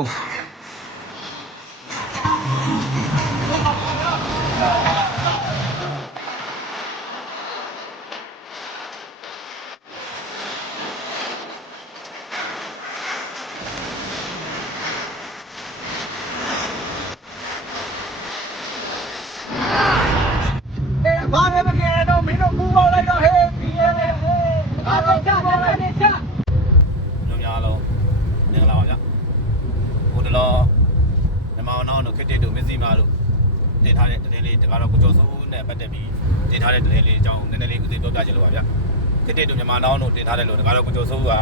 ဟုတ်ဘာပဲမကဲတော့မင်းတို့ပူပေါင်းလိုက်တော့ဟဲ့ပြီးရဲဟဲ့ဘာပဲချပါလဲချ လူများလုံးမင်္ဂလာပါဗျဟိုတလောမြန်မာအောင်တို့ ခစ်တစ်တို့မစ္စည်းမာတို့တင်ထားတဲ့တရင်လေးတကားတော့ကိုကျော်စိုးနဲ့ပတ်သက်ပြီးတင်ထားတဲ့တရင်လေးအကြောင်းနည်းနည်းလေးဦးသိပြောပြချင်လို့ပါဗျခစ်တစ်တို့မြန်မာအောင်တို့တင်ထားတဲ့လို့တကားတော့ကိုကျော်စိုးက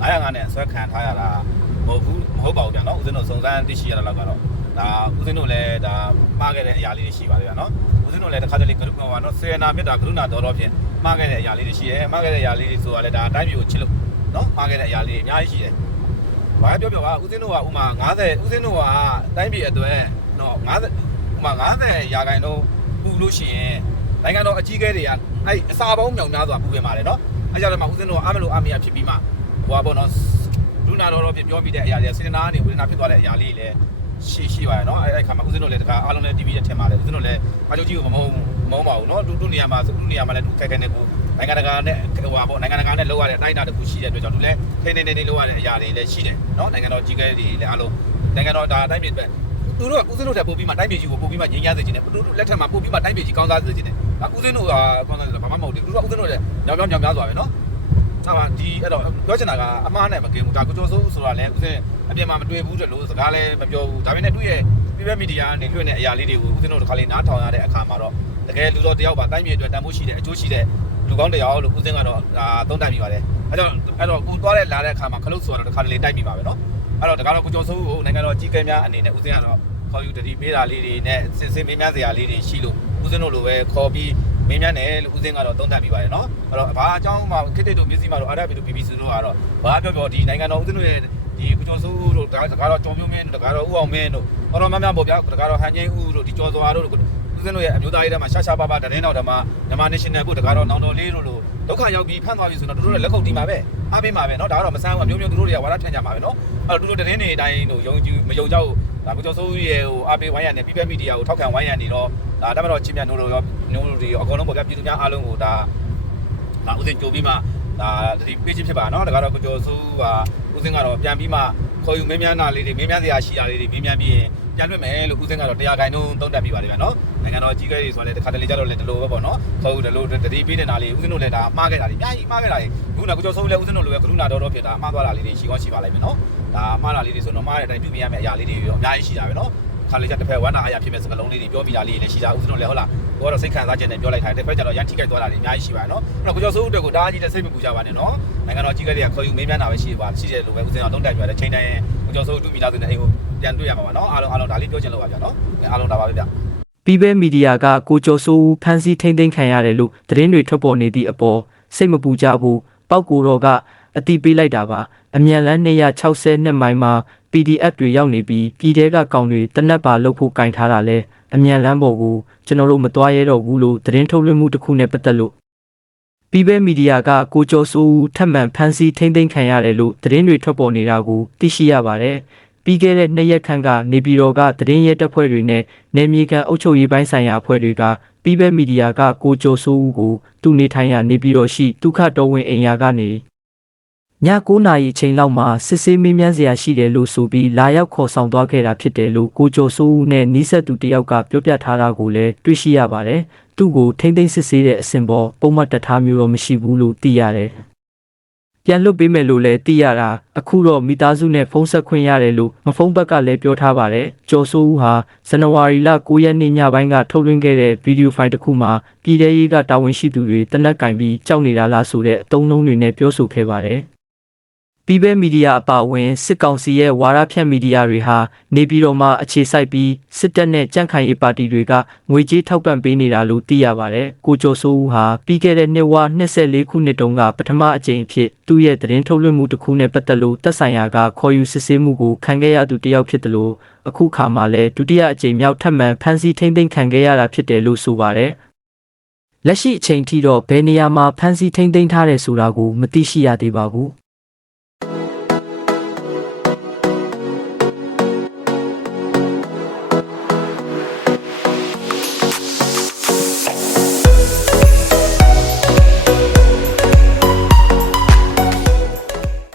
905နဲ့ဆွဲခံထားရတာမဟုတ်ဘူးမဟုတ်ပါဘူးဗျနော်ဦးစင်းတို့စုံစမ်းသိရှိရတာတော့ကတော့ဒါဦးစင်းတို့လည်းဒါမှားခဲ့တဲ့အရာလေးတွေရှိပါတယ်ဗျနော်ဦးစင်းတို့လည်းတစ်ခါတလေကရုဏာတော့စေနာမေတ္တာကရုဏာတော်တော်ဖြင့်မှားခဲ့တဲ့အရာလေးတွေရှိတယ်မှားခဲ့တဲ့အရာလေးတွေဆိုတာလည်းဒါအတိုင်းမျိုးကိုချစ်လို့နော်မှားခဲ့တဲ့အရာလေးတွေအများကြီးရှိတယ်။ဘာပြောပြောပါဦးစင်းတို့ကဥမာ90ဦးစင်းတို့ကတိုင်းပြည်အတွက် တော့90ဥမာ90ရာခိုင်နှုန်းပူလို့ရှိရင်နိုင်ငံတော်အကြီးအကဲတွေကအဲ့အစာပေါင်းမြောင်များစွာပူပြင်ပါတယ်နော်။အဲ့ကြောင့်လည်းမဦးစင်းတို့ကအမလို့အမေဖြစ်ပြီးမှဟိုပါပေါ့နော်လူနာတော်တော့ပြပြောပြီးတဲ့အရာတွေစေတနာကနေဝေဒနာဖြစ်သွားတဲ့အရာလေးတွေလည်းရှိရှိပါရနော်အဲ့အဲ့ခါမှာဦးစင်းတို့လည်းတခါအားလုံးလည်း TV နဲ့ထင်ပါတယ်ဦးစင်းတို့လည်းအချုပ်ကြီးကိုမမုန်းမုန်းပါဘူးနော်တူတူနေရာမှာတူနေရာမှာလည်းတူခက်ခဲနေကိုနိုင်ငံတကာနဲ့ဟိုပါပေါ့နိုင်ငံတကာနဲ့လောက်ရတဲ့အတိုင်းအတာတစ်ခုရှိတဲ့အတွက်ကြောင့်သူလည်းထိနေနေနေလောက်ရတဲ့အရာတွေလည်းရှိတယ်နော်နိုင်ငံတော်ကြီးကဲတွေလည်းအားလုံးနိုင်ငံတော်ဒါအတိုင်းပြည်အတွက် သူတို့ကဦးစင်းတို့ထပ်ပို့ပြီးမှတိုင်းပြည်ကြီးကိုပို့ပြီးမှငြိမ်းချမ်းစေချင်တယ်သူတို့လက်ထက်မှာပို့ပြီးမှတိုင်းပြည်ကြီးကောင်းစားစေချင်တယ်ဒါဦးစင်းတို့ကကောင်းစားစေဘာမှမဟုတ်ဘူးသူတို့ကဦးစင်းတို့လည်းညောင်ညောင်ညောင်များစွာပဲနော်ဟာပါဒီအဲ့တော့ပြောချင်တာကအမှားနဲ့မကင်းဘူးဒါကိုကျော်စိုးဆိုတာလည်းဦးစင်းအပြင်မှာမတွေ့ဘူးတဲ့လို့စကားလည်းမပြောဘူးဒါပေမဲ့သူ့ရဲ့ပြပြမီဒီယာနဲ့လွှင့်တဲ့အရာလေးတွေကိုဦးစင်းတို့တစ်ခါလေးနားထောင်ရတဲ့အခါမှာတော့တကယ်လူတော်တယောက်ပါတိုင်းပြည်အတွက်တန်ဖိုးရှိတဲ့အကျိုးရှိတဲ့လူကောင်းတယောက်လို့ဦးစင်းကတော့ဒါသုံးတတ်မိပါတယ်အဲ့တော့အဲ့တော့ကိုသွားတဲ့လာတဲ့အခါမှာခလုတ်ဆိုတော့တစ်ခါလေးတိုက်မိပါပဲနော် အဲ့တော့ဒါကတော့ကိုကျော်စိုးကိုနိုင်ငံတော်ကြီးကဲများအနေနဲ့ဦးစင်းကတော့ခေါ်ယူတတိပေးတာလေးတွေနဲ့စင်စင်မင်းများစရာလေးတွေရှိလို့ဦးစင်းတို့လိုပဲခေါ်ပြီးမင်းများနဲ့လို့ဦးစင်းကတော့သုံးတတ်မိပါတယ်နော်အဲ့တော့ဘာအကြောင်းမှခစ်တစ်တို့မြစည်းမတို့အာရဗီတို့ BBC တို့ကတော့ဘာပြောပြောဒီနိုင်ငံတော်ဦးစင်းတို့ရဲ့ဒီကိုကျော်စိုးတို့ဒါကတော့ကျော်မျိုးမင်းတို့ဒါကတော့ဦးအောင်မင်းတို့တော်တော်များများပေါ့ဗျာဒါကတော့ဟန်ချင်းဦးတို့ဒီကျော်စွာတို့ ဦးစင်းတို့ရဲ့အမျိုးသားရေးထဲမှာရှာရှာပါပါတရင်တော်ဓမ္မမြန်မာ national ကိုဒါကတော့နောင်တော်လေးတို့လို့ဒုက္ခရောက်ပြီးဖမ်းသွားပြီဆိုတော့တို့တို့လည်းလက်ခုပ်တီးမှာပဲအားပေးမှာပဲเนาะဒါကတော့မဆန်းဘူးအမျိုးမျိုးတို့တွေကဝါဒထန်ကြမှာပဲเนาะအဲ့တော့တို့တို့တရင်တွေအတိုင်းတို့ယုံကြည်မယုံကြဘူးဒါကိုကျော်စိုးရဲ့ဟိုအားပေးဝိုင်းရံနေပြပမီဒီယာကိုထောက်ခံဝိုင်းရံနေတော့ဒါတမတော်ချင်းမြတ်တို့တို့ရောတို့တို့တွေရောအကုန်လုံးပေါ့ဗျာပြည်သူများအားလုံးကိုဒါဒါဥစဉ်ကြိုပြီးမှဒါဒီပေးချင်းဖြစ်ပါเนาะဒါကတော့ကိုကျော်စိုးကဥစဉ်ကတော့ပြန်ပြီးမှ ခေါ်ယူမင်းများနာလေးတွေမင်းများစရာရှိတာလေးတွေမင်းများပြီးရင်ပြန်လွှင့်မယ်လို့ဦးစင်းကတော့တရားခိုင်နှုန်းသုံးတက်ပြပါတယ်ဗျာနော်နိုင်ငံတော်ကြီးကဲတွေဆိုလည်းတခါတလေကြတော့လည်းဒီလိုပဲပေါ့နော်ခေါ်ယူဒီလိုတတိပေးနေတာလေးဦးစင်းတို့လည်းဒါမှားခဲ့တာလေးအများကြီးမှားခဲ့တာလေးခုနကကြောဆုံးလည်းဦးစင်းတို့လိုပဲကရုဏာတော်တော်ဖြစ်တာမှားသွားတာလေးတွေရှိကောင်းရှိပါလိမ့်မယ်နော်ဒါမှားတာလေးတွေဆိုတော့မှားတဲ့အတိုင်းပြုပြင်ရမယ့်အရာလေးတွေအများကြီးရှိတာပဲနော် ခါလေးကျတစ်ဖက်ဝမ်းနာအားရဖြစ်မဲ့စကားလုံးလေးတွေပြောပြတာလေးတွေလည်းရှိတာဦးစင်းတို့လည်းဟုတ်လားကိုကတော့စိတ်ခံစားချက်နဲ့ပြောလိုက်တာတစ်ဖက်ကျတော့ရန်ထိခိုက်သွားတာတွေအများကြီးရှိပါတယ်နော်အဲ့တော့ကိုကျော်စိုးဦးအတွက်ကိုဒါအကြီးနဲ့စိတ်မပူကြပါနဲ့နော်နိုင်ငံတော်ကြီးကလေးကခေါ်ယူမေးမြန်းတာပဲရှိပါရှိတယ်လို့ပဲဦးစင်းတို့တုံးတက်ပြတယ်ချိန်တိုင်းကိုကျော်စိုးဦးတူမိသားစုနဲ့အိမ်ကိုပြန်တွေ့ရမှာပါနော်အားလုံးအားလုံးဒါလေးပြောချင်လို့ပါဗျာနော်အားလုံးဒါပါပဲဗျာပြီးပဲမီဒီယာကကိုကျော်စိုးဦးဖမ်းဆီးထိန်းသိမ်းခံရတယ်လို့သတင်းတွေထွက်ပေါ်နေသည့်အပေါ်စိတ်မပူကြဘူးပောက်ကိုတော့က အတိပေးလိုက်တာပါအမြန်လန်း262မိုင်မှာ PDF တွေရောက်နေပြီးပြည်ထဲကကောင်တွေတနက်ပါလှုပ်ဖို့ကင်ထားတာလဲအမြန်လန်းပေါ်ကိုကျွန်တော်တို့မသွားရတော့ဘူးလို့သတင်းထုတ်လွှင့်မှုတစ်ခုနဲ့ပတ်သက်လို့ပြည်ပဲမီဒီယာကကိုကျော်စိုးဦးထပ်မံဖမ်းဆီးထိန်းသိမ်းခံရတယ်လို့သတင်းတွေထွက်ပေါ်နေတာကိုသိရှိရပါတယ်ပြီးခဲ့တဲ့နှစ်ရက်ခန့်ကနေပြည်တော်ကသတင်းရဲတပ်ဖွဲ့တွေနဲ့နယ်မြေခံအုပ်ချုပ်ရေးပိုင်းဆိုင်ရာအဖွဲ့တွေကပြည်ပဲမီဒီယာကကိုကျော်စိုးဦးကိုသူနေထိုင်ရာနေပြည်တော်ရှိဒုက္ခတော်ဝင်အိမ်ယာကနေ ည9နာရီအချိန်လောက်မှာစစ်ဆေးမေးမြန်းစရာရှိတယ်လို့ဆိုပြီးလာရောက်ခေါ်ဆောင်သွားခဲ့တာဖြစ်တယ်လို့ကိုကျော်စိုးဦးနဲ့နီးစပ်သူတယောက်ကပြောပြထားတာကိုလည်းတွေ့ရှိရပါတယ်။သူ့ကိုထိမ့်သိမ်းစစ်ဆေးတဲ့အဆင့်ပေါ်ပုံမှန်တထားမျိုးတော့မရှိဘူးလို့သိရတယ်။ပြန်လွတ်ပေးမယ်လို့လည်းသိရတာအခုတော့မိသားစုနဲ့ဖုန်းဆက်ခွင့်ရတယ်လို့မဖုန်းဘက်ကလည်းပြောထားပါတယ်ကျော်စိုးဦးဟာဇန်နဝါရီလ9ရက်နေ့ညပိုင်းကထုတ်လွှင့်ခဲ့တဲ့ဗီဒီယိုဖိုင်တစ်ခုမှာပြည်ထရေးကတာဝန်ရှိသူတွေတနက်ကင်ပြီးကြောက်နေတာလားဆိုတဲ့အသုံးအနှုန်းတွေနဲ့ပြောဆိုခဲ့ပါတယ် ပြည်ပဲမီဒီယာအပါအဝင်စစ်ကောင်စီရဲ့ဝါရဖြန့်မီဒီယာတွေဟာနေပြည်တော်မှာအခြေစိုက်ပြီးစစ်တပ်နဲ့ကြန့်ခိုင်ရေးပါတီတွေကငွေကြေးထောက်ပံ့ပေးနေတာလို့သိရပါတယ်။ကိုကျော်စိုးဦးဟာပြီးခဲ့တဲ့နှစ်ဝ24ခုနှစ်တုန်းကပထမအကြိမ်အဖြစ်သူ့ရဲ့သတင်းထုတ်လွှင့်မှုတစ်ခုနဲ့ပတ်သက်လို့သက်ဆိုင်ရာကခေါ်ယူစစ်ဆေးမှုကိုခံခဲ့ရသူတစ်ယောက်ဖြစ်တယ်လို့အခုခါမှလည်းဒုတိယအကြိမ်မြောက်ထပ်မံဖမ်းဆီးထိန်းသိမ်းခံခဲ့ရတာဖြစ်တယ်လို့ဆိုပါတယ်။လက်ရှိအချိန်ထိတော့ဘယ်နေရာမှာဖမ်းဆီးထိန်းသိမ်းထားတယ်ဆိုတာကိုမသိရှိရသေးပါဘူး။